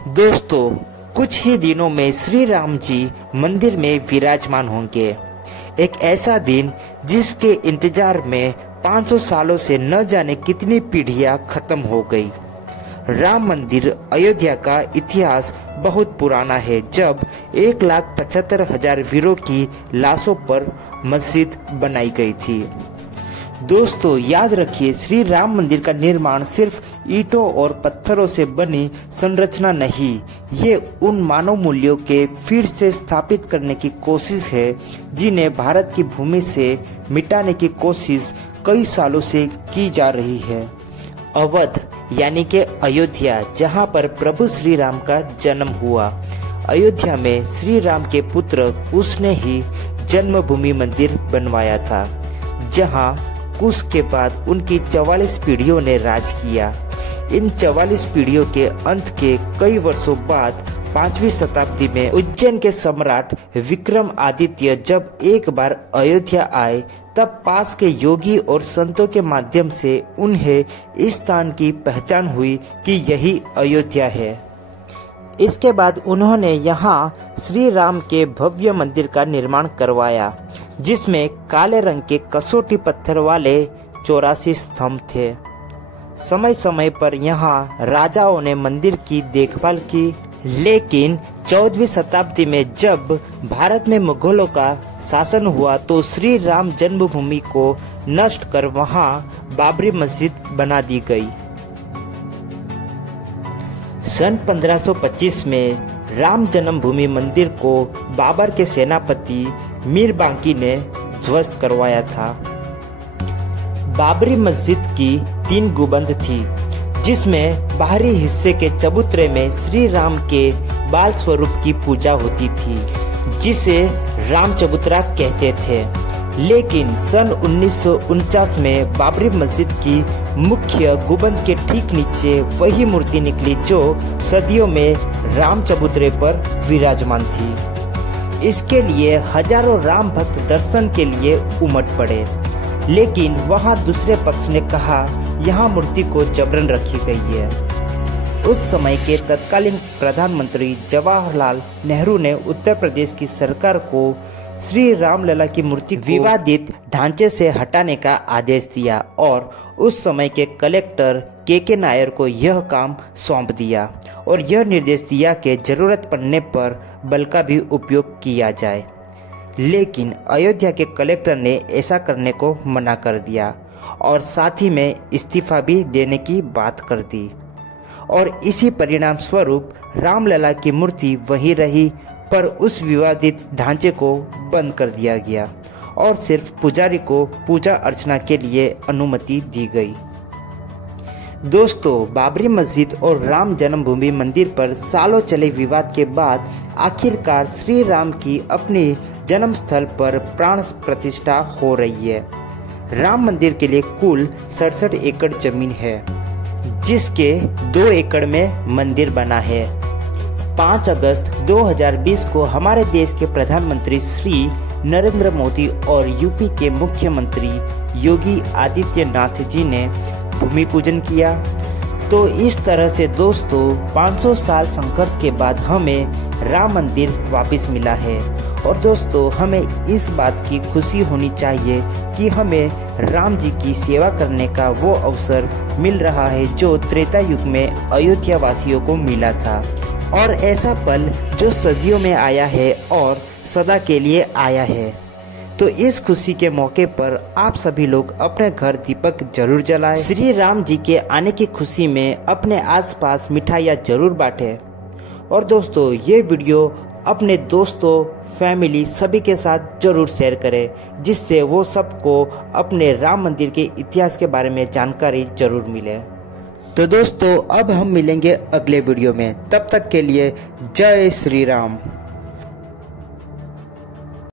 दोस्तों, कुछ ही दिनों में श्री राम जी मंदिर में विराजमान होंगे। एक ऐसा दिन जिसके इंतजार में 500 सालों से न जाने कितनी पीढ़ियां खत्म हो गई। राम मंदिर अयोध्या का इतिहास बहुत पुराना है, जब 1,75,000 वीरों की लाशों पर मस्जिद बनाई गई थी। दोस्तों, याद रखिए, श्री राम मंदिर का निर्माण सिर्फ ईंटों और पत्थरों से बनी संरचना नहीं, ये उन मानव मूल्यों के फिर से स्थापित करने की कोशिश है जिन्हें भारत की भूमि से मिटाने की कोशिश कई सालों से की जा रही है। अवध यानी कि अयोध्या, जहां पर प्रभु श्री राम का जन्म हुआ। अयोध्या में श्री राम के पुत्र कुश ने ही जन्मभूमि मंदिर बनवाया था, जहां कुश के बाद उनकी 44 पीढ़ियों ने राज किया। इन 44 पीढ़ियों के अंत के कई वर्षों बाद 5वीं शताब्दी में उज्जैन के सम्राट विक्रम आदित्य जब एक बार अयोध्या आए, तब पास के योगी और संतों के माध्यम से उन्हें इस स्थान की पहचान हुई कि यही अयोध्या है। इसके बाद उन्होंने यहाँ श्री राम के भव्य मंदिर का निर्माण करवाया, जिसमें काले रंग के कसौटी पत्थर वाले 84 स्तंभ थे। समय समय पर यहाँ राजाओं ने मंदिर की देखभाल की, लेकिन 14वीं शताब्दी में जब भारत में मुगलों का शासन हुआ तो श्री राम जन्मभूमि को नष्ट कर वहाँ बाबरी मस्जिद बना दी गई। सन 1525 में राम जन्मभूमि मंदिर को बाबर के सेनापति मीर बांकी ने ध्वस्त करवाया था। बाबरी मस्जिद की 3 गुंबद थी, जिसमें बाहरी हिस्से के चबूतरे में श्री राम के बाल स्वरूप की पूजा होती थी, जिसे राम चबूतरा कहते थे। लेकिन सन 1949 में बाबरी मस्जिद की मुख्य गुंबद के ठीक नीचे वही मूर्ति निकली जो सदियों में राम चबूतरे पर विराजमान थी। इसके लिए हजारों राम भक्त दर्शन के लिए उमड़ पड़े, लेकिन वहां दूसरे पक्ष ने कहा यहाँ मूर्ति को जबरन रखी गई है। उस समय के तत्कालीन प्रधानमंत्री जवाहरलाल नेहरू ने उत्तर प्रदेश की सरकार को श्री रामलला की मूर्ति विवादित ढांचे से हटाने का आदेश दिया और उस समय के कलेक्टर के नायर को यह काम सौंप दिया और यह निर्देश दिया कि जरूरत पड़ने पर बल का भी उपयोग किया जाए। लेकिन अयोध्या के कलेक्टर ने ऐसा करने को मना कर दिया और साथ ही में इस्तीफा भी देने की बात कर दी, और इसी परिणाम स्वरूप रामलला की मूर्ति वहीं रही, पर उस विवादित ढांचे को बंद कर दिया गया और सिर्फ पुजारी को पूजा अर्चना के लिए अनुमति दी गई। दोस्तों, बाबरी मस्जिद और राम जन्मभूमि मंदिर पर सालों चले विवाद के बाद आखिरकार श्री राम की अपनी जन्म स्थल पर प्राण प्रतिष्ठा हो रही है। राम मंदिर के लिए कुल 67 एकड़ जमीन है, जिसके 2 एकड़ में मंदिर बना है। 5 अगस्त 2020 को हमारे देश के प्रधानमंत्री श्री नरेंद्र मोदी और यूपी के मुख्यमंत्री योगी आदित्यनाथ जी ने भूमि पूजन किया। तो इस तरह से दोस्तों 500 साल संघर्ष के बाद हमें राम मंदिर वापस मिला है। और दोस्तों, हमें इस बात की खुशी होनी चाहिए कि हमें राम जी की सेवा करने का वो अवसर मिल रहा है जो त्रेता युग में अयोध्या वासियों को मिला था, और ऐसा पल जो सदियों में आया है और सदा के लिए आया है। तो इस खुशी के मौके पर आप सभी लोग अपने घर दीपक जरूर जलाएं। श्री राम जी के आने की खुशी में अपने आसपास मिठाइयाँ जरूर बांटें। और दोस्तों, ये वीडियो अपने दोस्तों, फैमिली सभी के साथ जरूर शेयर करें, जिससे वो सबको अपने राम मंदिर के इतिहास के बारे में जानकारी जरूर मिले। तो दोस्तों, अब हम मिलेंगे अगले वीडियो में। तब तक के लिए जय श्री राम।